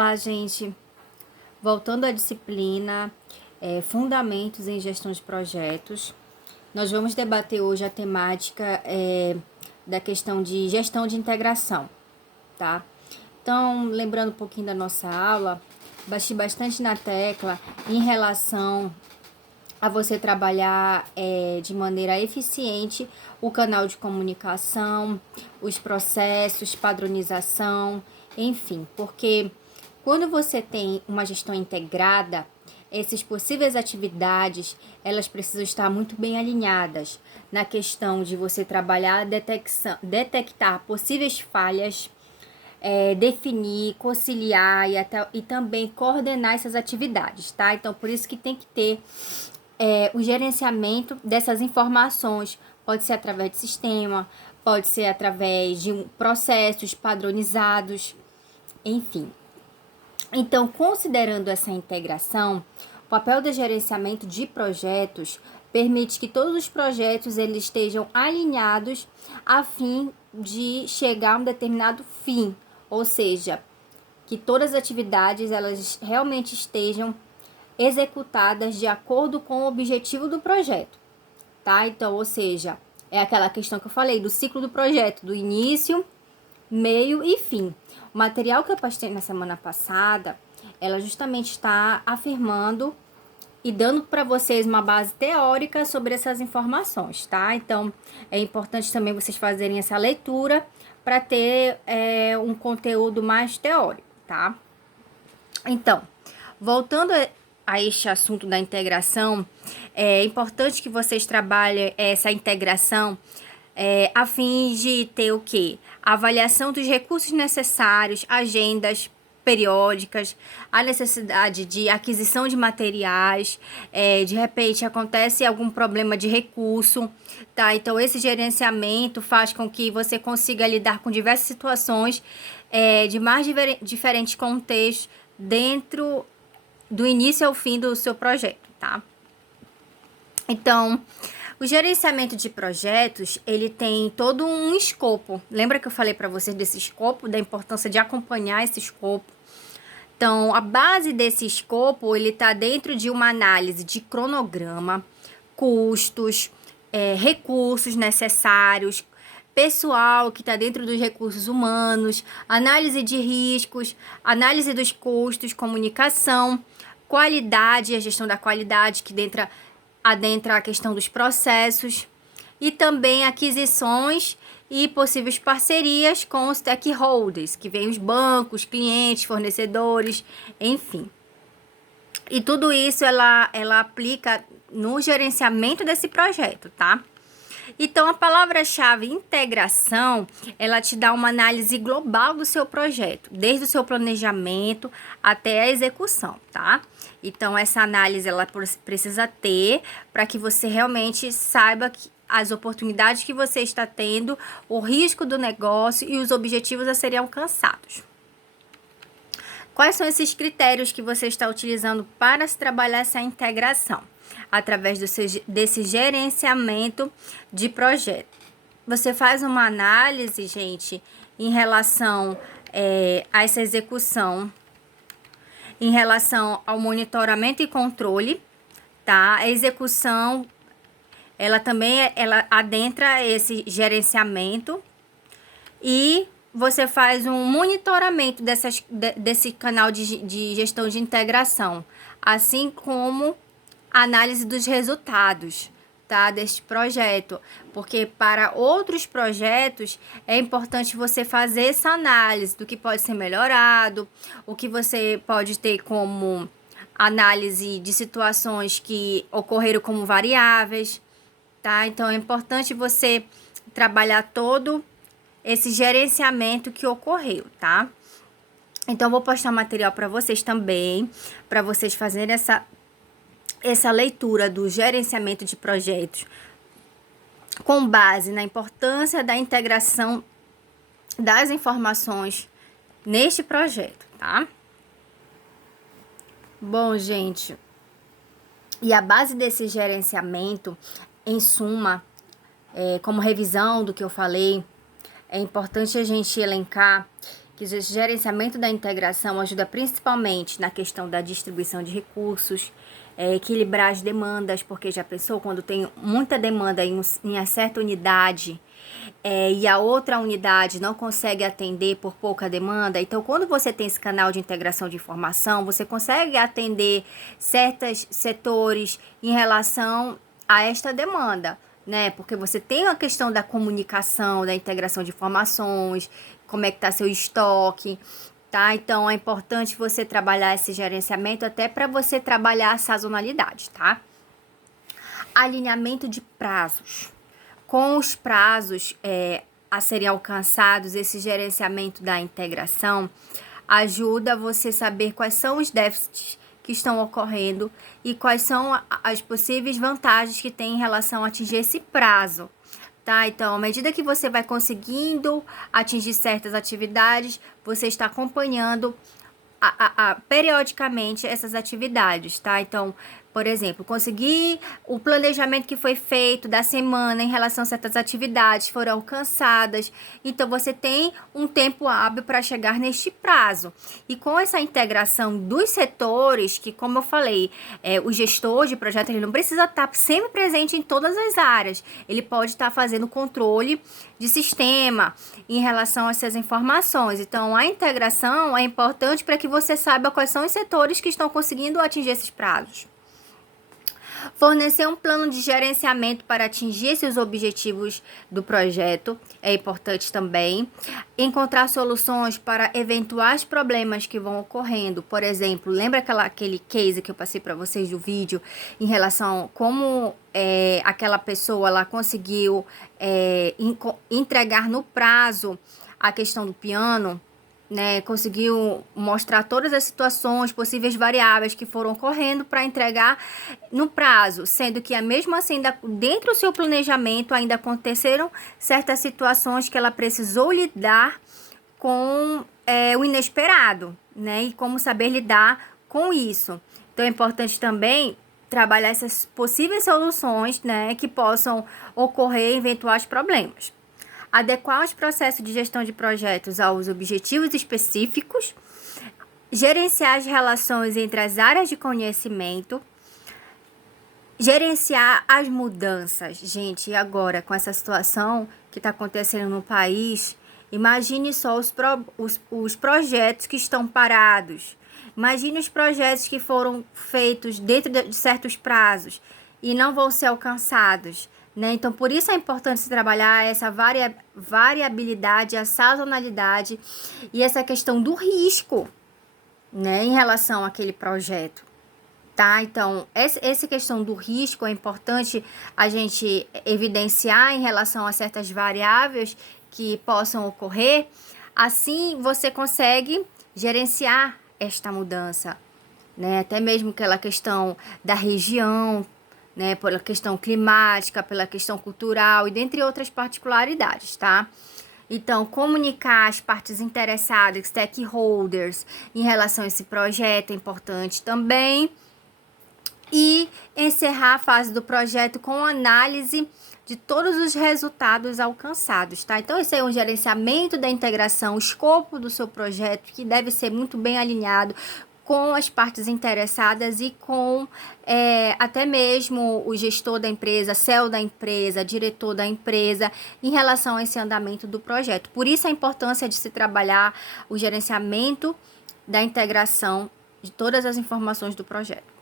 Olá, gente. Voltando à disciplina Fundamentos em Gestão de Projetos, nós vamos debater hoje a temática da questão de gestão de integração, tá? Então, lembrando um pouquinho da nossa aula, bati bastante na tecla em relação a você trabalhar de maneira eficiente o canal de comunicação, os processos, padronização, enfim, porque quando você tem uma gestão integrada, essas possíveis atividades, elas precisam estar muito bem alinhadas na questão de você trabalhar, detectar possíveis falhas, definir, conciliar e também coordenar essas atividades, tá? Então, por isso que tem que ter o gerenciamento dessas informações. Pode ser através de sistema, pode ser através de processos padronizados, enfim. Então, considerando essa integração, o papel do gerenciamento de projetos permite que todos os projetos eles estejam alinhados a fim de chegar a um determinado fim, ou seja, que todas as atividades elas realmente estejam executadas de acordo com o objetivo do projeto, tá? Então, ou seja, é aquela questão que eu falei do ciclo do projeto, do início, meio e fim. O material que eu postei na semana passada, ela justamente está afirmando e dando para vocês uma base teórica sobre essas informações, tá? Então, é importante também vocês fazerem essa leitura para ter um conteúdo mais teórico, tá? Então, voltando a este assunto da integração, é importante que vocês trabalhem essa integração a fim de ter o quê? A avaliação dos recursos necessários, agendas periódicas, a necessidade de aquisição de materiais, de repente acontece algum problema de recurso, tá? Então, esse gerenciamento faz com que você consiga lidar com diversas situações de mais diferentes contextos dentro do início ao fim do seu projeto, tá? Então, o gerenciamento de projetos, ele tem todo um escopo. Lembra que eu falei para vocês desse escopo, da importância de acompanhar esse escopo? Então, a base desse escopo, ele está dentro de uma análise de cronograma, custos, recursos necessários, pessoal que está dentro dos recursos humanos, análise de riscos, análise dos custos, comunicação, qualidade, a gestão da qualidade que adentra a questão dos processos e também aquisições e possíveis parcerias com os stakeholders, que vem os bancos, clientes, fornecedores, enfim. E tudo isso ela aplica no gerenciamento desse projeto, tá? Então, a palavra-chave integração, ela te dá uma análise global do seu projeto, desde o seu planejamento até a execução, tá? Então, essa análise, ela precisa ter para que você realmente saiba as oportunidades que você está tendo, o risco do negócio e os objetivos a serem alcançados. Quais são esses critérios que você está utilizando para se trabalhar essa integração? Através desse gerenciamento de projeto. Você faz uma análise, gente, em relação a essa execução, em relação ao monitoramento e controle, tá? A execução, ela adentra esse gerenciamento e você faz um monitoramento desse canal de gestão de integração, assim como análise dos resultados, tá, deste projeto, porque para outros projetos é importante você fazer essa análise do que pode ser melhorado, o que você pode ter como análise de situações que ocorreram como variáveis, tá? Então é importante você trabalhar todo esse gerenciamento que ocorreu, tá? Então eu vou postar material para vocês também, para vocês fazerem essa leitura do gerenciamento de projetos com base na importância da integração das informações neste projeto, tá? Bom, gente, e a base desse gerenciamento, em suma, como revisão do que eu falei, é importante a gente elencar que o gerenciamento da integração ajuda principalmente na questão da distribuição de recursos, equilibrar as demandas, porque já pensou quando tem muita demanda em uma certa unidade, e a outra unidade não consegue atender por pouca demanda. Então, quando você tem esse canal de integração de informação, você consegue atender certos setores em relação a esta demanda, né? Porque você tem a questão da comunicação, da integração de informações, como é que está seu estoque, tá? Então, é importante você trabalhar esse gerenciamento até para você trabalhar a sazonalidade, tá? Alinhamento de prazos. Com os prazos a serem alcançados, esse gerenciamento da integração ajuda você a saber quais são os déficits que estão ocorrendo e quais são as possíveis vantagens que tem em relação a atingir esse prazo, tá? Então, à medida que você vai conseguindo atingir certas atividades, você está acompanhando periodicamente essas atividades, tá? Então, por exemplo, conseguir o planejamento que foi feito da semana em relação a certas atividades foram alcançadas. Então, você tem um tempo hábil para chegar neste prazo. E com essa integração dos setores, que como eu falei, o gestor de projeto ele não precisa estar sempre presente em todas as áreas. Ele pode estar fazendo controle de sistema em relação a essas informações. Então, a integração é importante para que você saiba quais são os setores que estão conseguindo atingir esses prazos. Fornecer um plano de gerenciamento para atingir esses objetivos do projeto é importante também. Encontrar soluções para eventuais problemas que vão ocorrendo. Por exemplo, lembra aquele case que eu passei para vocês do vídeo em relação a como aquela pessoa ela conseguiu entregar no prazo a questão do piano? Né, conseguiu mostrar todas as situações, possíveis variáveis que foram ocorrendo para entregar no prazo, sendo que mesmo assim, dentro do seu planejamento, ainda aconteceram certas situações que ela precisou lidar com o inesperado, né, e como saber lidar com isso. Então, é importante também trabalhar essas possíveis soluções, né, que possam ocorrer eventuais problemas. Adequar os processos de gestão de projetos aos objetivos específicos, gerenciar as relações entre as áreas de conhecimento, gerenciar as mudanças. Gente, e agora com essa situação que está acontecendo no país, imagine só os projetos que estão parados. Imagine os projetos que foram feitos dentro de certos prazos e não vão ser alcançados. Né? Então, por isso é importante se trabalhar essa variabilidade, a sazonalidade e essa questão do risco, né, em relação àquele projeto, tá? Então, essa questão do risco é importante a gente evidenciar em relação a certas variáveis que possam ocorrer. Assim, você consegue gerenciar esta mudança, né? Até mesmo aquela questão da região, né, pela questão climática, pela questão cultural e dentre outras particularidades, tá? Então, comunicar as partes interessadas, stakeholders, em relação a esse projeto é importante também. E encerrar a fase do projeto com análise de todos os resultados alcançados, tá? Então, esse é um gerenciamento da integração, o escopo do seu projeto, que deve ser muito bem alinhado com as partes interessadas e com até mesmo o gestor da empresa, CEO da empresa, diretor da empresa, em relação a esse andamento do projeto. Por isso a importância de se trabalhar o gerenciamento da integração de todas as informações do projeto.